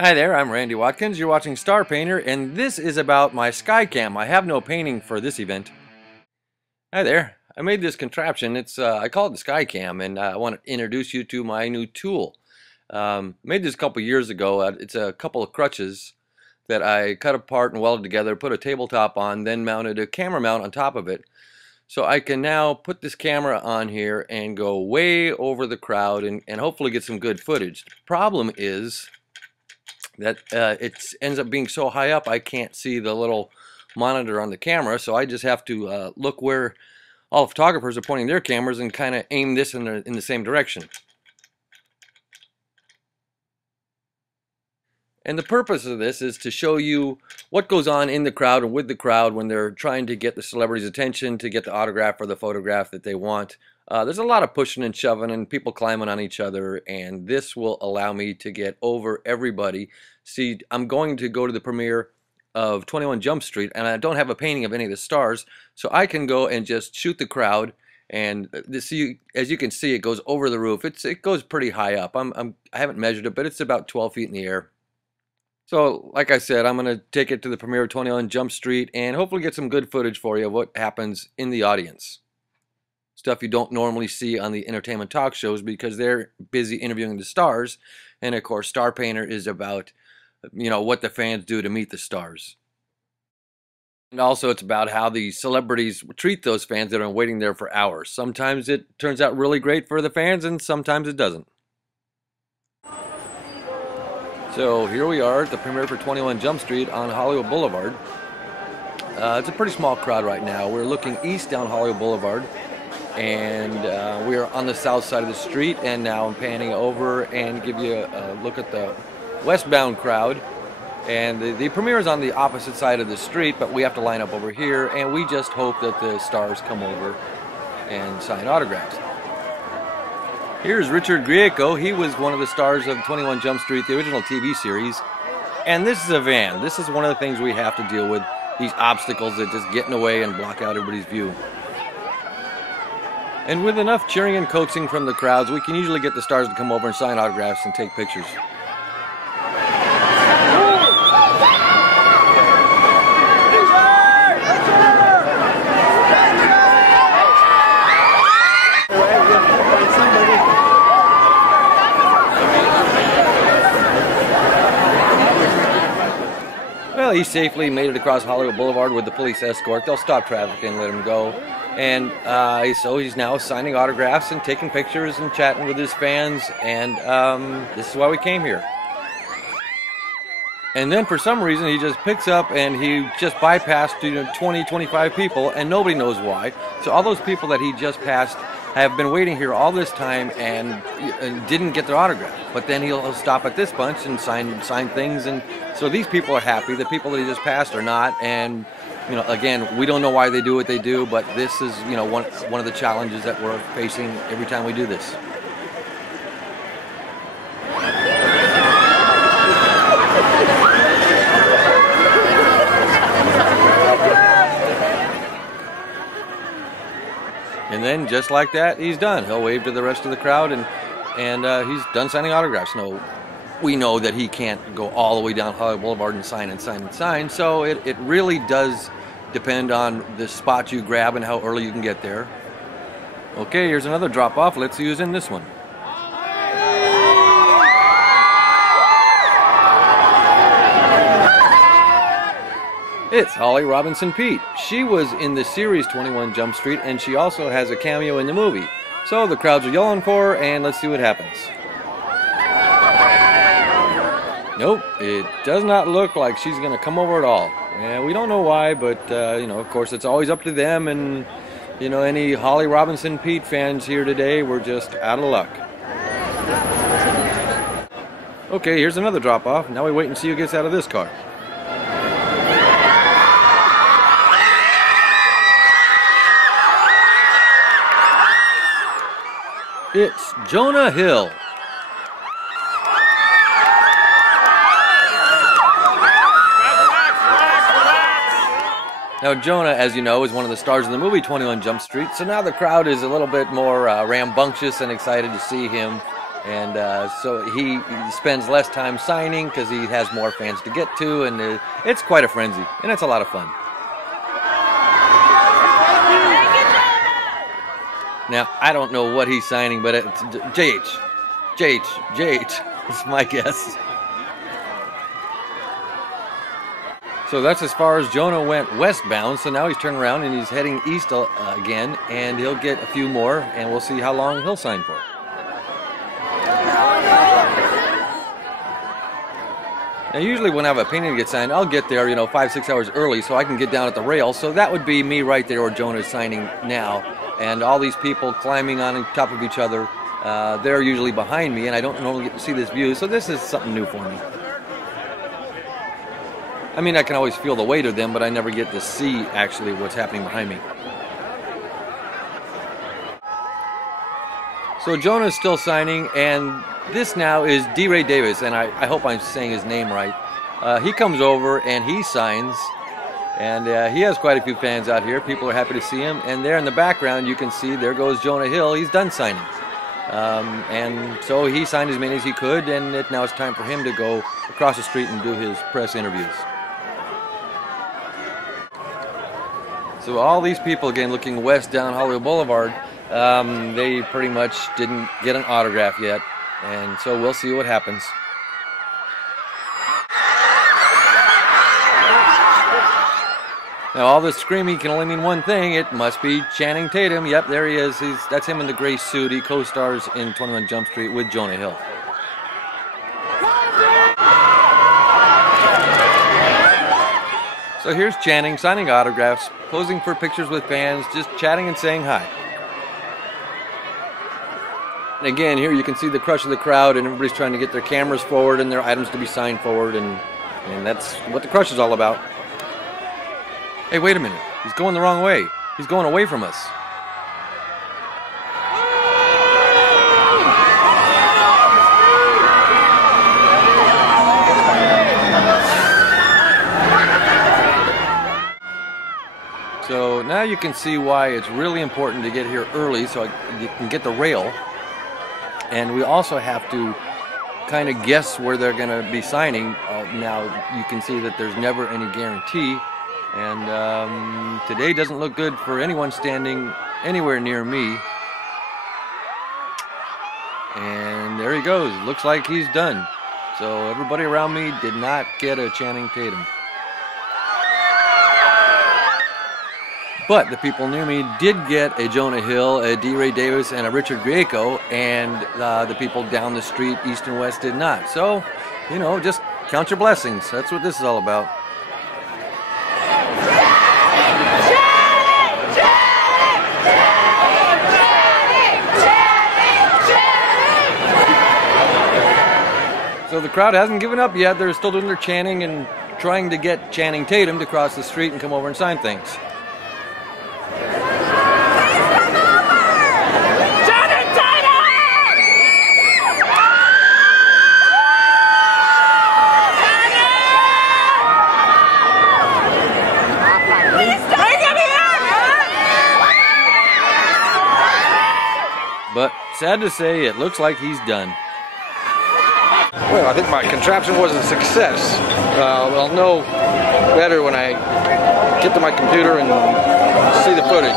Hi there, I'm Randy Watkins. You're watching Star Painter, and this is about my Skycam. I have no painting for this event. Hi there. I made this contraption. I call it the Skycam, and I want to introduce you to my new tool. Made this a couple years ago. It's a couple of crutches that I cut apart and welded together, put a tabletop on, then mounted a camera mount on top of it. So I can now put this camera on here and go way over the crowd and hopefully get some good footage. The problem is that it ends up being so high up I can't see the little monitor on the camera, so I just have to look where all photographers are pointing their cameras and kind of aim this in the same direction. And the purpose of this is to show you what goes on in the crowd and with the crowd when they're trying to get the celebrity's attention to get the autograph or the photograph that they want. There's a lot of pushing and shoving and people climbing on each other, and this will allow me to get over everybody. See, I'm going to go to the premiere of 21 Jump Street, and I don't have a painting of any of the stars, so I can go and just shoot the crowd, and as you can see, it goes over the roof. It goes pretty high up. I haven't measured it, but it's about 12 feet in the air. So, like I said, I'm going to take it to the premiere of 21 Jump Street and hopefully get some good footage for you of what happens in the audience. Stuff you don't normally see on the entertainment talk shows because they're busy interviewing the stars, and of course Star Painter is about, you know, what the fans do to meet the stars. And also it's about how the celebrities treat those fans that are waiting there for hours. Sometimes it turns out really great for the fans and sometimes it doesn't. So here we are at the premiere for 21 Jump Street on Hollywood Boulevard. It's a pretty small crowd right now. We're looking east down Hollywood Boulevard, and we are on the south side of the street, and now I'm panning over and give you a look at the westbound crowd. And the premiere is on the opposite side of the street, but we have to line up over here, and we just hope that the stars come over and sign autographs. Here's Richard Grieco. He was one of the stars of 21 Jump Street, the original TV series. And this is a van. This is one of the things we have to deal with, these obstacles that just get in the way and block out everybody's view. And with enough cheering and coaxing from the crowds, we can usually get the stars to come over and sign autographs and take pictures. Well, he safely made it across Hollywood Boulevard with the police escort. They'll stop traffic and let him go. And so he's now signing autographs and taking pictures and chatting with his fans. And this is why we came here. And then for some reason he just picks up and he just bypassed 20, 25 people, and nobody knows why. So all those people that he just passed have been waiting here all this time and didn't get their autograph. But then he'll stop at this bunch and sign things, and so these people are happy. The people that he just passed are not, and you know, again, we don't know why they do what they do, but this is, you know, one of the challenges that we're facing every time we do this. And then, just like that, he's done. He'll wave to the rest of the crowd, and he's done signing autographs. No, we know that he can't go all the way down Hollywood Boulevard and sign and sign and sign, so it really does depend on the spot you grab and how early you can get there. Okay, here's another drop-off. Let's see who's in this one. It's Holly Robinson Peete. She was in the series 21 Jump Street, and she also has a cameo in the movie. So the crowds are yelling for her, and let's see what happens. Nope, it does not look like she's going to come over at all. And we don't know why, but you know, of course, it's always up to them. And you know, any Holly Robinson Peete fans here today, we're just out of luck. Okay, here's another drop-off. Now we wait and see who gets out of this car. It's Jonah Hill. Now, Jonah, as you know, is one of the stars of the movie 21 Jump Street, so now the crowd is a little bit more rambunctious and excited to see him And so he spends less time signing because he has more fans to get to, and it's quite a frenzy, and it's a lot of fun. Now, I don't know what he's signing, but it's JH, is my guess. So that's as far as Jonah went westbound, so now he's turning around and he's heading east again, and he'll get a few more, and we'll see how long he'll sign for. Now, usually when I have a painting to get signed, I'll get there, 5-6 hours early so I can get down at the rail. So that would be me right there where Jonah is signing now. And all these people climbing on top of each other, they're usually behind me, and I don't normally get to see this view. So this is something new for me. I mean, I can always feel the weight of them, but I never get to see actually what's happening behind me. So Jonah's still signing, and this now is D. Ray Davis, and I hope I'm saying his name right. He comes over and he signs, and he has quite a few fans out here. People are happy to see him, and there in the background you can see there goes Jonah Hill. He's done signing. And so he signed as many as he could, and now it's time for him to go across the street and do his press interviews. So all these people, again, looking west down Hollywood Boulevard, they pretty much didn't get an autograph yet, and so we'll see what happens. Now, all this screaming can only mean one thing. It must be Channing Tatum. Yep, there he is. That's him in the gray suit. He co-stars in 21 Jump Street with Jonah Hill. So here's Channing signing autographs, posing for pictures with fans, just chatting and saying hi. And again, here you can see the crush of the crowd, and everybody's trying to get their cameras forward and their items to be signed forward, and that's what the crush is all about. Hey, wait a minute. He's going the wrong way. He's going away from us. So now you can see why it's really important to get here early so you can get the rail. And we also have to kind of guess where they're going to be signing. Now you can see that there's never any guarantee. And today doesn't look good for anyone standing anywhere near me. And there he goes. Looks like he's done. So everybody around me did not get a Channing Tatum. But the people near me did get a Jonah Hill, a D. Ray Davis, and a Richard Grieco, and the people down the street, east and west, did not. So, just count your blessings. That's what this is all about. So the crowd hasn't given up yet. They're still doing their chanting and trying to get Channing Tatum to cross the street and come over and sign things. But sad to say, it looks like he's done. Well, I think my contraption was a success. I'll know better when I get to my computer and see the footage.